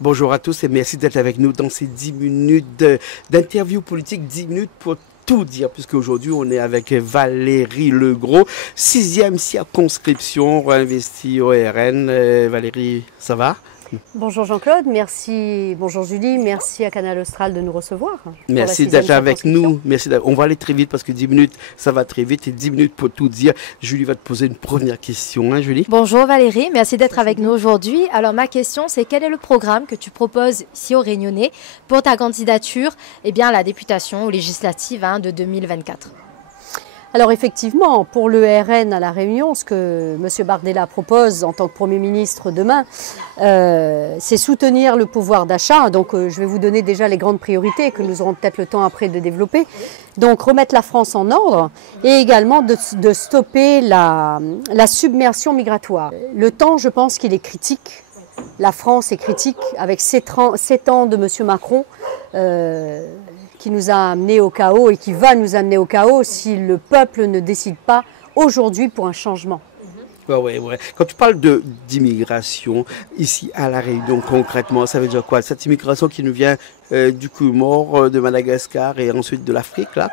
Bonjour à tous et merci d'être avec nous dans ces 10 minutes d'interview politique, 10 minutes pour tout dire, puisque aujourd'hui on est avec Valérie Legros, 6e circonscription investie au RN. Valérie, ça va? Bonjour Jean-Claude, merci. Bonjour Julie, merci à Canal Austral de nous recevoir. Merci d'être avec nous. On va aller très vite parce que 10 minutes, ça va très vite et 10 minutes pour tout dire. Julie va te poser une première question, hein, Julie? Bonjour Valérie, merci d'être avec nous aujourd'hui. Alors ma question, c'est quel est le programme que tu proposes ici au Réunionnais pour ta candidature à la députation aux législatives de 2024? Alors effectivement, pour le RN à La Réunion, ce que M. Bardella propose en tant que Premier ministre demain, c'est soutenir le pouvoir d'achat. Donc je vais vous donner déjà les grandes priorités que nous aurons peut-être le temps après de développer. Donc remettre la France en ordre et également de stopper la submersion migratoire. Le temps, je pense qu'il est critique. La France est critique avec 7 ans de M. Macron. Qui nous a amenés au chaos et qui va nous amener au chaos si le peuple ne décide pas aujourd'hui pour un changement. Ouais. Quand tu parles d'immigration ici à La Réunion, concrètement, ça veut dire quoi? Cette immigration qui nous vient du Comore, de Madagascar et ensuite de l'Afrique, là?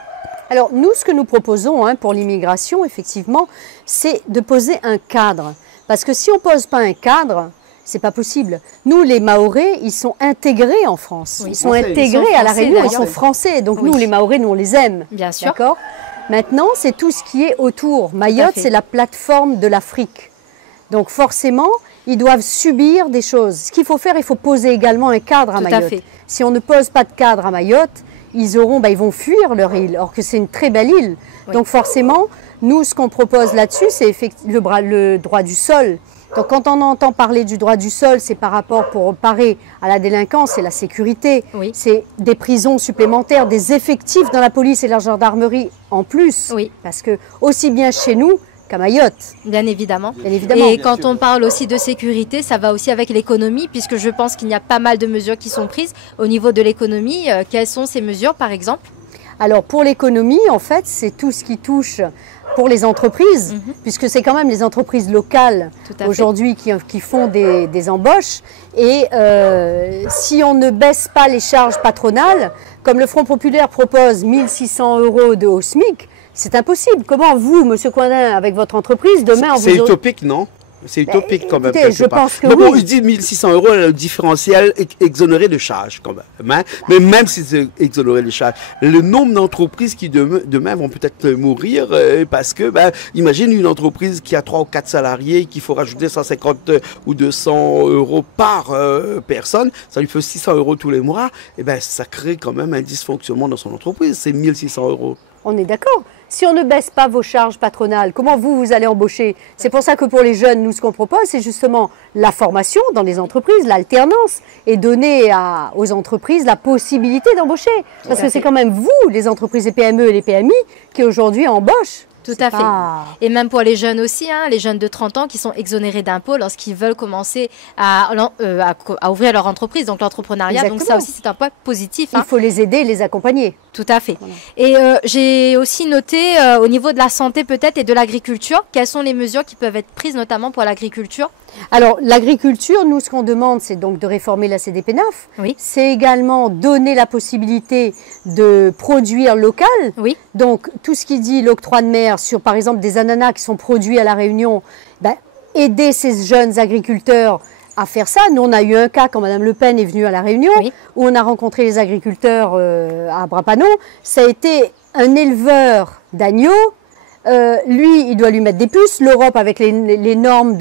Alors nous, ce que nous proposons pour l'immigration, effectivement, c'est de poser un cadre. Parce que si on ne pose pas un cadre, c'est pas possible. Nous, les Mahorais, ils sont intégrés en France. Ils sont intégrés à La Réunion, ils sont français. Donc nous, les Mahorais, nous, on les aime. Bien sûr. D'accord ? Maintenant, c'est tout ce qui est autour. Mayotte, c'est la plateforme de l'Afrique. Donc forcément, ils doivent subir des choses. Ce qu'il faut faire, il faut poser également un cadre à Mayotte. Si on ne pose pas de cadre à Mayotte, ils vont fuir leur île, or que c'est une très belle île. Oui. Donc forcément, nous, ce qu'on propose là-dessus, c'est le droit du sol. Donc quand on entend parler du droit du sol, c'est par rapport pour parer à la délinquance, c'est la sécurité, c'est des prisons supplémentaires, des effectifs dans la police et la gendarmerie en plus. Oui. Parce que aussi bien chez nous qu'à Mayotte. Bien évidemment. Et quand on parle aussi de sécurité, ça va aussi avec l'économie, puisque je pense qu'il y a pas mal de mesures qui sont prises au niveau de l'économie. Quelles sont ces mesures par exemple? Alors pour l'économie, en fait, c'est tout ce qui touche pour les entreprises, puisque c'est quand même les entreprises locales aujourd'hui qui font des embauches. Et si on ne baisse pas les charges patronales, comme le Front populaire propose 1 600 € de haut SMIC, c'est impossible. Comment vous, M. Coindin, avec votre entreprise, demain... C'est utopique, non? C'est utopique quand même. Écoutez, je pense que bon, je dis 1 600 € le différentiel exonéré de charges quand même. Mais même si c'est exonéré de charges, le nombre d'entreprises qui demain vont peut-être mourir parce que, imagine une entreprise qui a 3 ou 4 salariés, qu'il faut rajouter 150 ou 200 € par personne, ça lui fait 600 € tous les mois, et ça crée quand même un dysfonctionnement dans son entreprise, c'est 1 600 €. On est d'accord. Si on ne baisse pas vos charges patronales, comment vous allez embaucher? C'est pour ça que pour les jeunes, nous, ce qu'on propose, c'est justement la formation dans les entreprises, l'alternance, et donner aux entreprises la possibilité d'embaucher. Parce que c'est quand même vous, les entreprises, les PME et les PMI, qui aujourd'hui embauchent. Tout à fait. Et même pour les jeunes aussi, les jeunes de 30 ans qui sont exonérés d'impôts lorsqu'ils veulent commencer à ouvrir leur entreprise, donc l'entrepreneuriat. Donc ça aussi, c'est un point positif. Il faut les aider, les accompagner. Tout à fait. Voilà. Et j'ai aussi noté au niveau de la santé peut-être et de l'agriculture, quelles sont les mesures qui peuvent être prises notamment pour l'agriculture? Alors l'agriculture, nous ce qu'on demande, c'est donc de réformer la CDPENAF. Oui. C'est également donner la possibilité de produire local. Oui. Donc tout ce qui dit l'octroi de mer sur par exemple des ananas qui sont produits à La Réunion, aider ces jeunes agriculteurs à faire ça. Nous, on a eu un cas quand Mme Le Pen est venue à La Réunion, où on a rencontré les agriculteurs à Brapanon. Ça a été un éleveur d'agneaux. Lui, il doit lui mettre des puces. L'Europe, avec les normes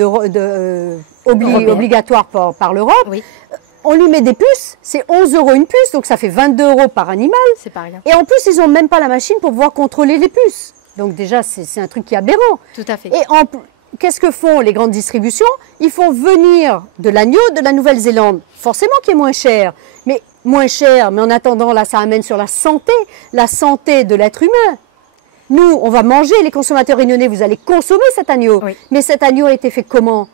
obligatoires par l'Europe, on lui met des puces. C'est 11 € une puce, donc ça fait 22 € par animal. C'est pas rien. Et en plus, ils n'ont même pas la machine pour pouvoir contrôler les puces. Donc déjà, c'est un truc qui est aberrant. Tout à fait. Et qu'est-ce que font les grandes distributions? Ils font venir de l'agneau de la Nouvelle-Zélande, forcément qui est moins cher. Mais en attendant, là, ça amène sur la santé de l'être humain. Nous, on va manger, les consommateurs réunionnais, vous allez consommer cet agneau. Oui. Mais cet agneau a été fait comment?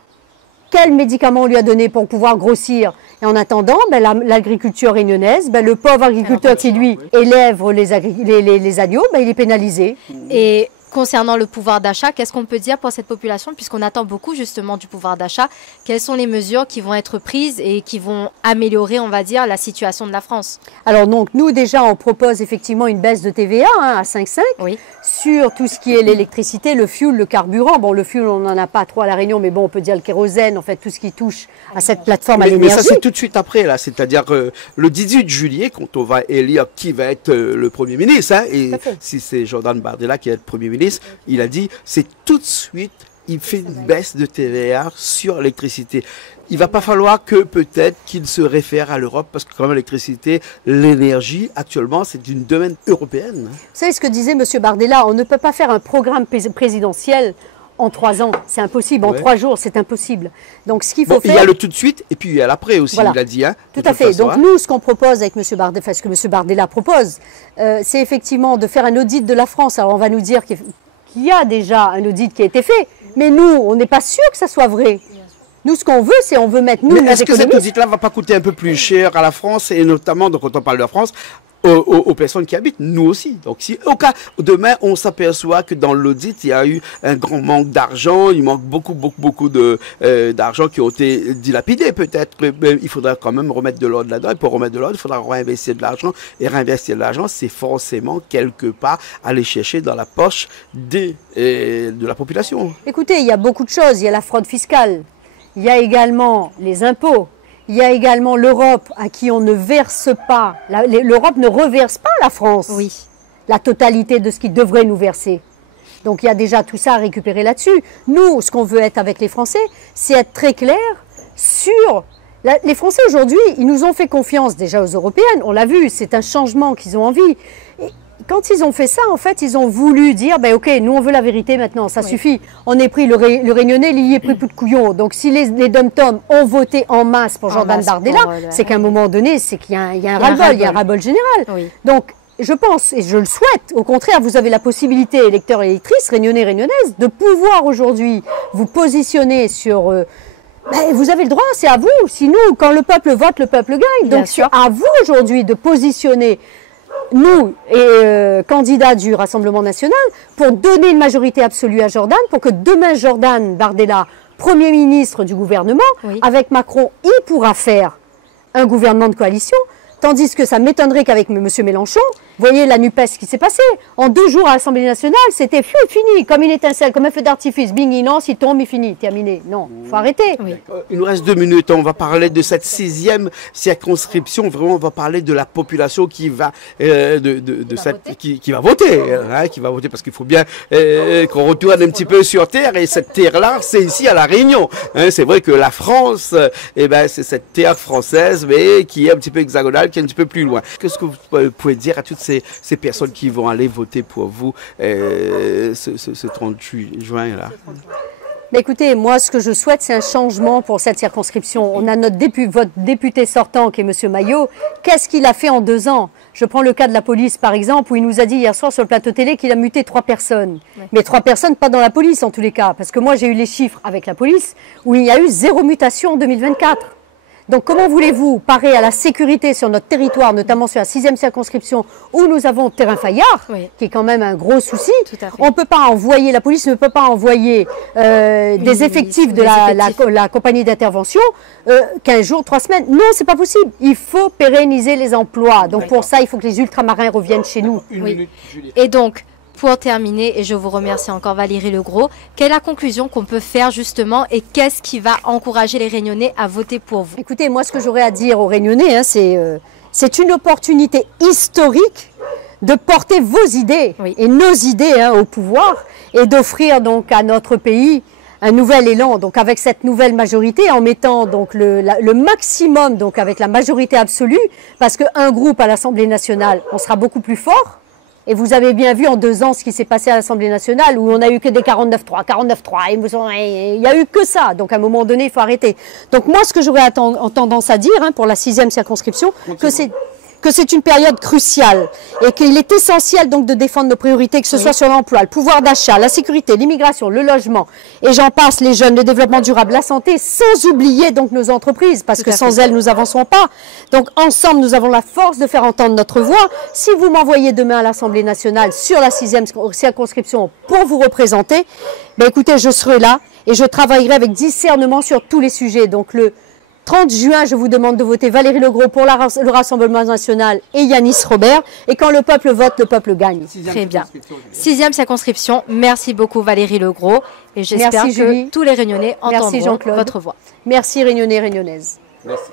Quel médicament on lui a donné pour pouvoir grossir? Et en attendant, l'agriculture réunionnaise, le pauvre agriculteur qui, lui, élève les agneaux, il est pénalisé. Et concernant le pouvoir d'achat, qu'est-ce qu'on peut dire pour cette population, puisqu'on attend beaucoup justement du pouvoir d'achat? Quelles sont les mesures qui vont être prises et qui vont améliorer, on va dire, la situation de la France? Alors donc, nous déjà, on propose effectivement une baisse de TVA à 5,5 sur tout ce qui est l'électricité, le fuel, le carburant. Bon, le fuel, on n'en a pas trop à La Réunion, mais bon, on peut dire le kérosène, en fait, tout ce qui touche à cette plateforme à l'énergie. Mais ça, c'est tout de suite après, là. C'est-à-dire le 18 juillet, quand on va élire qui va être le Premier ministre, hein, et si c'est Jordan Bardella qui est le Premier ministre, il a dit, c'est tout de suite, il fait une baisse de TVA sur l'électricité. Il va pas falloir que peut-être qu'il se réfère à l'Europe, parce que quand même l'électricité, l'énergie, actuellement, c'est une domaine européenne. Vous savez ce que disait M. Bardella, on ne peut pas faire un programme présidentiel en 3 ans, c'est impossible. En 3 jours, c'est impossible. Donc, ce qu'il faut faire... Il y a le tout de suite et puis il y a l'après aussi, voilà. Il a dit. Hein, tout à fait. Donc, nous, ce qu'on propose avec M. Bardella, enfin, ce que M. Bardella propose, c'est effectivement de faire un audit de la France. Alors, on va nous dire qu'il y a déjà un audit qui a été fait, mais nous, on n'est pas sûr que ça soit vrai. Nous, ce qu'on veut, c'est on veut mettre nous. Mais est-ce que cet audit-là ne va pas coûter un peu plus cher à la France, et notamment, donc, quand on parle de la France, aux personnes qui habitent, nous aussi. Donc, si au cas demain, on s'aperçoit que dans l'audit, il y a eu un grand manque d'argent, il manque beaucoup d'argent qui ont été dilapidés, peut-être, mais il faudra quand même remettre de l'ordre là-dedans. Et pour remettre de l'ordre, il faudra réinvestir de l'argent. Et réinvestir de l'argent, c'est forcément quelque part aller chercher dans la poche de la population. Écoutez, il y a beaucoup de choses. Il y a la fraude fiscale. Il y a également les impôts. Il y a également l'Europe à qui on ne verse pas, l'Europe ne reverse pas à la France la totalité de ce qu'il devrait nous verser. Donc il y a déjà tout ça à récupérer là-dessus. Nous, ce qu'on veut être avec les Français, c'est être très clair sur... Les Français aujourd'hui, ils nous ont fait confiance déjà aux Européennes, on l'a vu, c'est un changement qu'ils ont envie. Et quand ils ont fait ça, en fait, ils ont voulu dire, ben ok, nous on veut la vérité maintenant, ça suffit. On est pris, le Réunionnais, il y est pris plus de couillons. Donc si les dom-toms ont voté en masse pour Jordan Bardella, c'est qu'à un moment donné, c'est qu'il y a un ras-le-bol, il y a un ras-le-bol général. Donc je pense, et je le souhaite, au contraire, vous avez la possibilité, électeurs et électrices, Réunionnais, Réunionnaises, de pouvoir aujourd'hui vous positionner sur... vous avez le droit, c'est à vous. Sinon, quand le peuple vote, le peuple gagne. Donc c'est à vous aujourd'hui de positionner nous et candidats du Rassemblement national pour donner une majorité absolue à Jordan, pour que demain Jordan Bardella, Premier ministre du gouvernement, avec Macron, il pourra faire un gouvernement de coalition. Tandis que ça m'étonnerait qu'avec M. Mélenchon, vous voyez la NUPES qui s'est passée. En 2 jours à l'Assemblée nationale, c'était fini, comme une étincelle, comme un feu d'artifice. Bing, il lance, il tombe, il finit, terminé. Non, il faut arrêter. Il nous reste 2 minutes, on va parler de cette 6e circonscription. Vraiment, on va parler de la population qui va, qui va voter. Hein, qui va voter, parce qu'il faut bien qu'on retourne un petit peu sur terre. Et cette terre-là, c'est ici à La Réunion. Hein, c'est vrai que la France, c'est cette terre française, mais qui est un petit peu hexagonale, qui est un petit peu plus loin. Qu'est-ce que vous pouvez dire à toutes ces personnes qui vont aller voter pour vous ce 38 juin là? Mais écoutez, moi ce que je souhaite, c'est un changement pour cette circonscription. On a votre député sortant qui est M. Maillot. Qu'est-ce qu'il a fait en 2 ans? Je prends le cas de la police par exemple, où il nous a dit hier soir sur le plateau télé qu'il a muté 3 personnes. Mais 3 personnes pas dans la police en tous les cas, parce que moi j'ai eu les chiffres avec la police où il y a eu 0 mutation en 2024. Donc comment voulez-vous parer à la sécurité sur notre territoire, notamment sur la 6e circonscription où nous avons Terrain Fayard, qui est quand même un gros souci. On ne peut pas envoyer, la police ne peut pas envoyer des effectifs de la compagnie d'intervention 15 jours, 3 semaines. Non, c'est pas possible. Il faut pérenniser les emplois. Donc pour ça, il faut que les ultramarins reviennent chez nous. Et donc, pour terminer, et je vous remercie encore Valérie Legros, quelle est la conclusion qu'on peut faire justement et qu'est-ce qui va encourager les Réunionnais à voter pour vous? Écoutez, moi ce que j'aurais à dire aux Réunionnais, c'est une opportunité historique de porter vos idées et nos idées au pouvoir et d'offrir donc à notre pays un nouvel élan. Donc avec cette nouvelle majorité, en mettant donc le maximum donc avec la majorité absolue, parce qu'un groupe à l'Assemblée nationale, on sera beaucoup plus fort. Et vous avez bien vu en 2 ans ce qui s'est passé à l'Assemblée nationale où on n'a eu que des 49-3, il n'y a eu que ça. Donc à un moment donné, il faut arrêter. Donc moi, ce que j'aurais tendance à dire pour la 6e circonscription, que c'est une période cruciale et qu'il est essentiel donc de défendre nos priorités, que ce soit sur l'emploi, le pouvoir d'achat, la sécurité, l'immigration, le logement, et j'en passe, les jeunes, le développement durable, la santé, sans oublier donc nos entreprises, parce que sans elles, nous n'avancerons pas. Donc ensemble, nous avons la force de faire entendre notre voix. Si vous m'envoyez demain à l'Assemblée nationale sur la 6e circonscription pour vous représenter, ben écoutez, je serai là et je travaillerai avec discernement sur tous les sujets. Donc le 30 juin, je vous demande de voter Valérie Legros pour le Rassemblement national et Yanis Robert. Et quand le peuple vote, le peuple gagne. Très bien. 6e circonscription. Merci beaucoup Valérie Legros. Et j'espère que tous les Réunionnais entendront votre voix. Merci Réunionnais et Réunionnaises. Merci.